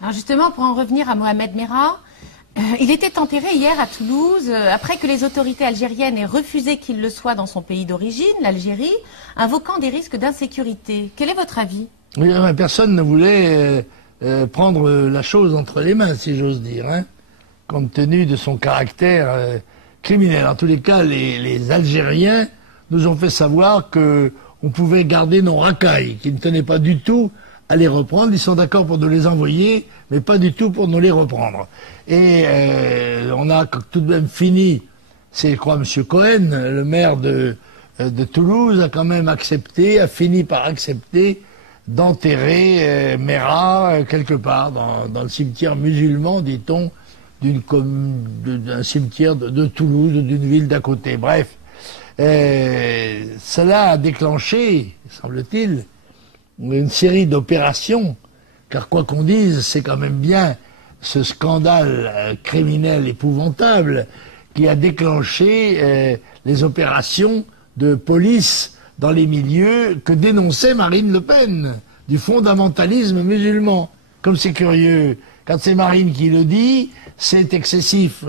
Alors justement, pour en revenir à Mohamed Merah, il était enterré hier à Toulouse, après que les autorités algériennes aient refusé qu'il le soit dans son pays d'origine, l'Algérie, invoquant des risques d'insécurité. Quel est votre avis? Oui, personne ne voulait prendre la chose entre les mains, si j'ose dire, hein, compte tenu de son caractère criminel. En tous les cas, les Algériens nous ont fait savoir qu'on pouvait garder nos racailles, qu'ils ne tenaient pas du tout à les reprendre. Ils sont d'accord pour nous les envoyer, mais pas du tout pour nous les reprendre. Et on a tout de même fini, c'est je crois M. Cohen, le maire de Toulouse, a quand même accepté, a fini par accepter d'enterrer Merah quelque part dans le cimetière musulman, dit-on, d'un cimetière de Toulouse, d'une ville d'à côté. Bref, cela a déclenché, semble-t-il, une série d'opérations, car quoi qu'on dise, c'est quand même bien ce scandale criminel épouvantable qui a déclenché les opérations de police dans les milieux que dénonçait Marine Le Pen, du fondamentalisme musulman. Comme c'est curieux, quand c'est Marine qui le dit, c'est excessif.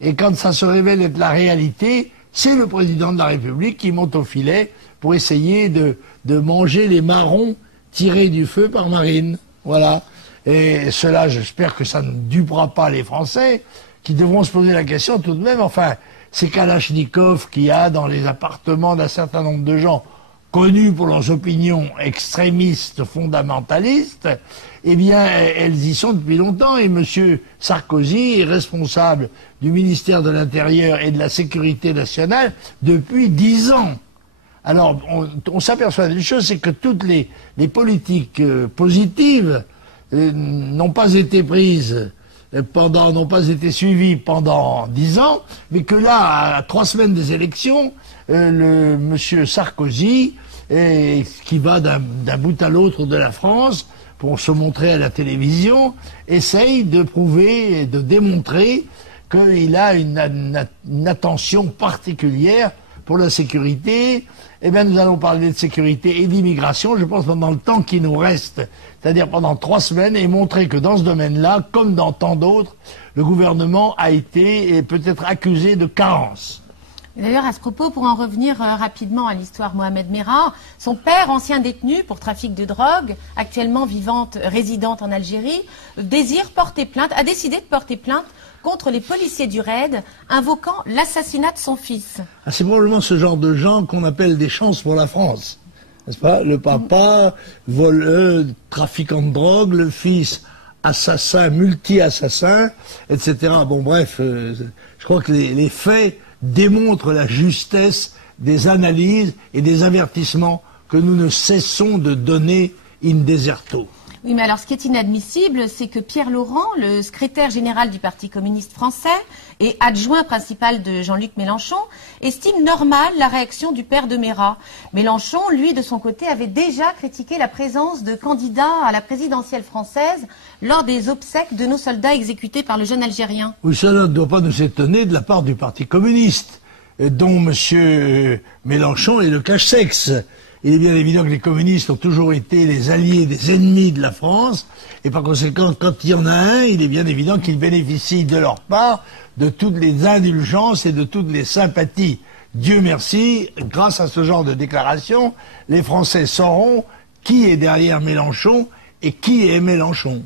Et quand ça se révèle être la réalité, c'est le président de la République qui monte au filet pour essayer de manger les marrons tirés du feu par Marine. Voilà. Et cela, j'espère que ça ne dupera pas les Français, qui devront se poser la question tout de même, enfin, ces Kalachnikov qu'il y a dans les appartements d'un certain nombre de gens connus pour leurs opinions extrémistes, fondamentalistes, eh bien, elles y sont depuis longtemps. Et M. Sarkozy est responsable du ministère de l'Intérieur et de la Sécurité nationale depuis 10 ans. Alors, on s'aperçoit d'une chose, c'est que toutes les politiques positives n'ont pas été prises n'ont pas été suivies pendant 10 ans, mais que là, à 3 semaines des élections, monsieur Sarkozy, qui va d'un bout à l'autre de la France pour se montrer à la télévision, essaye de prouver et de démontrer qu'il a une attention particulière pour la sécurité. Eh bien, nous allons parler de sécurité et d'immigration, je pense, pendant le temps qui nous reste, c'est-à-dire pendant 3 semaines, et montrer que dans ce domaine-là, comme dans tant d'autres, le gouvernement a été et peut-être accusé de carence. D'ailleurs, à ce propos, pour en revenir rapidement à l'histoire Mohamed Merah, son père, ancien détenu pour trafic de drogue, actuellement résidente en Algérie, a décidé de porter plainte contre les policiers du raid, invoquant l'assassinat de son fils. Ah, c'est probablement ce genre de gens qu'on appelle des chances pour la France, n'est-ce pas? Le papa, voleur, trafiquant de drogue, le fils, assassin, multi-assassin, etc. Bon, bref, je crois que les faits démontrent la justesse des analyses et des avertissements que nous ne cessons de donner in deserto. Oui, mais alors ce qui est inadmissible, c'est que Pierre Laurent, le secrétaire général du Parti communiste français et adjoint principal de Jean-Luc Mélenchon, estime normale la réaction du père de Merah. Mélenchon, lui, de son côté, avait déjà critiqué la présence de candidats à la présidentielle française lors des obsèques de nos soldats exécutés par le jeune Algérien. Oui, ça ne doit pas nous étonner de la part du Parti communiste, dont M. Mélenchon est le cache-sexe. Il est bien évident que les communistes ont toujours été les alliés des ennemis de la France, et par conséquent, quand il y en a un, il est bien évident qu'ils bénéficient de leur part de toutes les indulgences et de toutes les sympathies. Dieu merci, grâce à ce genre de déclaration, les Français sauront qui est derrière Mélenchon et qui est Mélenchon.